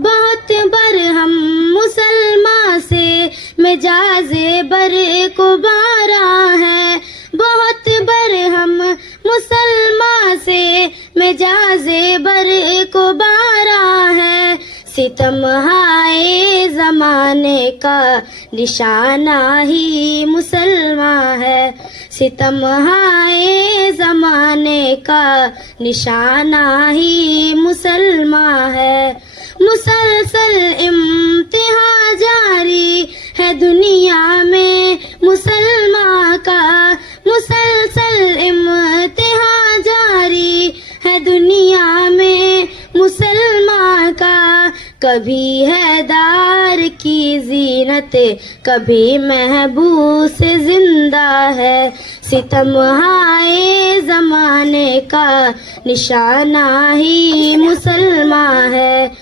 बहुत बरहम मुसलमान से मिजाजे बर को बारा है। बहुत बरहम मुसलमान से मिजाजे बर को बारा है। सितम हाय ज़माने का निशाना ही मुसलमान है। सितम हाय ज़माने का निशाना ही मुसलमान है। मुसलसल इम्तिहान जारी है दुनिया में मुसलमान का। मुसलसल इम्तिहान जारी है दुनिया में मुसलमान का। कभी हैदार की जीनत, कभी महबूस जिंदा है। सितम हाय ज़माने का निशाना ही मुसलमान है।